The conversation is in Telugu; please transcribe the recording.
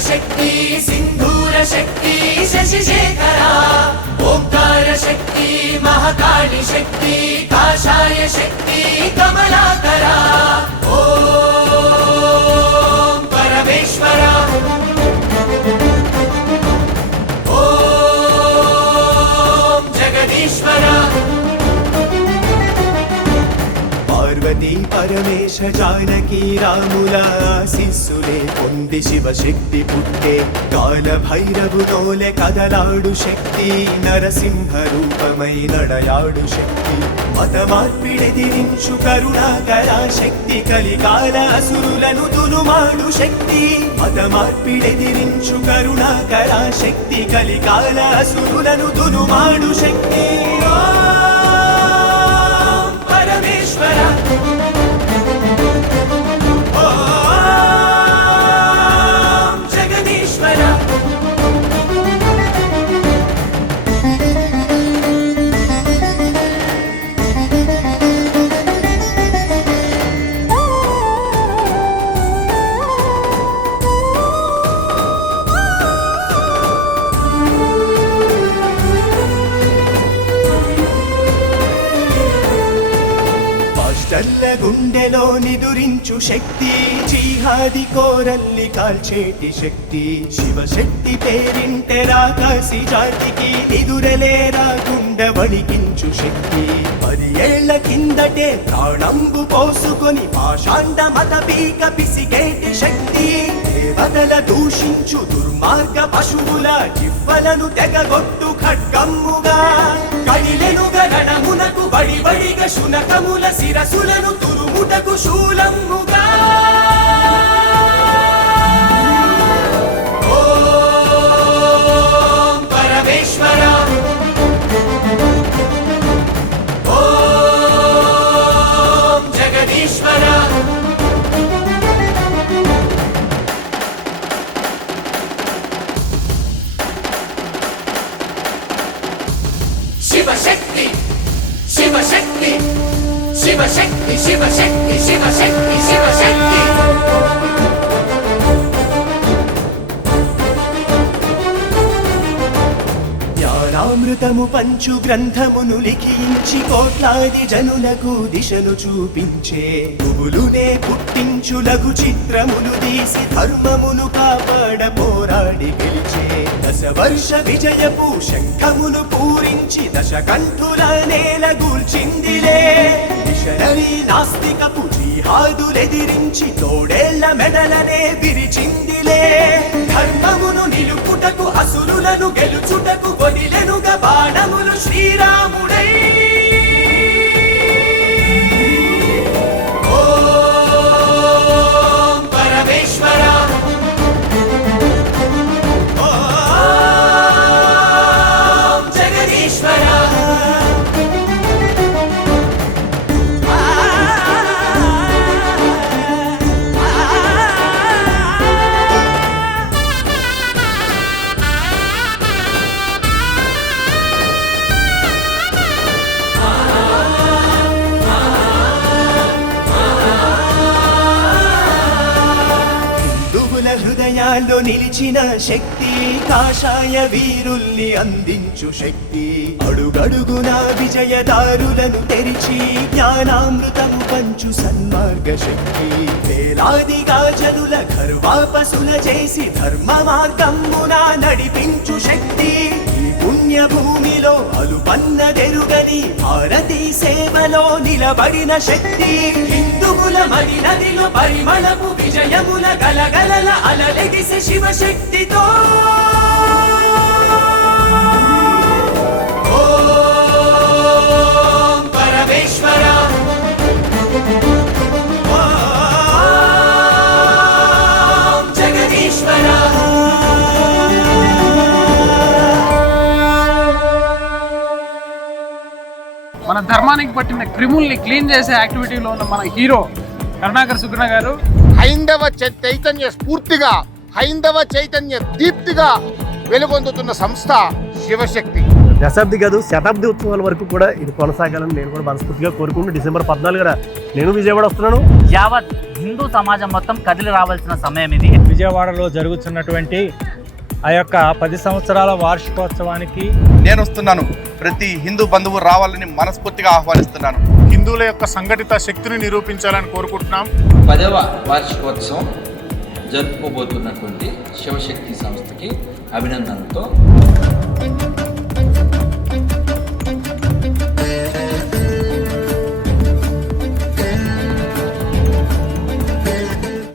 शक्ति सिंधूर शक्ति शशिशेखरा ओंकार शक्ति महाकाली शक्ति काषाय शक्ति कमलाकरा ओम परमेश्वरा ओम जगदीश्वरा पार्वती परमेश जानकी रामुला आशीस्सुले పొంది శివశక్తి పుట్టే కాల భైరవులోలే కదలాడు శక్తి నరసింహ రూపమై నడయాడు శక్తి మత మార్పిడెదిరించు కరుణాకర శక్తి కలికాల అసురులను దునుమాడు శక్తి మత మార్పిడెదిరించు కరుణాకర శక్తి కలికాల అసురులను దునుమాడు శక్తి పరమేశ్వర గుండెలో నిదురించు శక్తి జిహాది కోరల్లి కాల్చేటి శక్తి శివశక్తి పేరింటే రాకాసి జాతికి నిదురలే రాకుండా వణికించు శక్తి 10 ఏళ్ల కిందటే ప్రాణంబు పోసుకొని పాషాండ మత పీక పిసికేటి శక్తి దేవతల దూషించు దుర్మార్గ పశువుల జివ్వలను తెగగొట్టు ఖడ్గమ్ముగా కడిలెనుగా రణమునకు బడిబడిగా శునకముల శిరసులను తురుముటకు శూలమ్ముగా ఓం పరమేశ్వర ఓం జగదీశ్వర शिवशक्ति शिवशक्ति शिवशक्ति शिवशक्ति शिवशक्ति शिवशक्ति జ్ఞానామృతము పంచు గ్రంథమును లిఖించి కోట్లాది జనులకు దిశను చూపించే పువ్వులునే పుట్టించు లఘు చిత్రములు తీసి ధర్మమును కాపాడ పోరాడి గెలిచే దశవర్ష విజయపు శంఖమును పూరించి దశకంఠుల నేల గూల్చిందిలే మిషనరీ నాస్తికపు జిహాదులెదిరించి తోడేళ్ల మెడలనే విరిచిందిలే ధర్మమును నిలుపుటకు అసురులను గెలుచుటకు వదిలెనుగా బాణములు శ్రీరాముడై ఓం పరమేశ్వర ఓం జగదీశ్వర హృదయాల్లో నిలిచిన శక్తి కాషాయ వీరుల్ని అందించు శక్తి అడుగడుగునా విజయదారులను తెరిచి జ్ఞానామృతము పంచు సన్మార్గ శక్తి వేలాదిగా జనుల గర్వాపసుల చేసి ధర్మ మార్గమున నడిపించు శక్తి ఈ పుణ్య భూమిలో అలుపన్నదెరుగని భారతీ సేవలో నిలబడిన శక్తి హిందువుల మరి నదిలో పరిమళపు విజయముల గలగలల అలలెగిసే శివశక్తితో మన ధర్మానికి పట్టిన క్రిముల్ని క్లీన్ చేసే యాక్టివిటీలో ఉన్న మన హీరో కరుణాకర్ సుగుణ గారు హైందవ చైతన్య స్ఫూర్తిగా, హైందవ చైతన్య దీప్తిగా వెలుగొందుతున్న సంస్థ శివశక్తి. దశాబ్ది కాదు శతాబ్ది ఉత్సవాల వరకు కూడా ఇది కొనసాగాలని నేను కూడా మనస్ఫూర్తిగా కోరుకుంటూ డిసెంబర్ 14న నేను విజయవాడ వస్తున్నాను. యావత్ హిందూ సమాజం మొత్తం కదిలి రావాల్సిన సమయం ఇది. విజయవాడలో జరుగుతున్నటువంటి ఆ యొక్క 10 సంవత్సరాల వార్షికోత్సవానికి నేను వస్తున్నాను. ప్రతి హిందూ బంధువు రావాలని మనస్ఫూర్తిగా ఆహ్వానిస్తున్నాను. హిందువుల యొక్క సంఘటిత శక్తిని నిరూపించాలని కోరుకుంటున్నాం. 10వ వార్షికోత్సవం జరుపుకోబోతున్నటువంటి శివశక్తి సంస్థకి అభినందనతో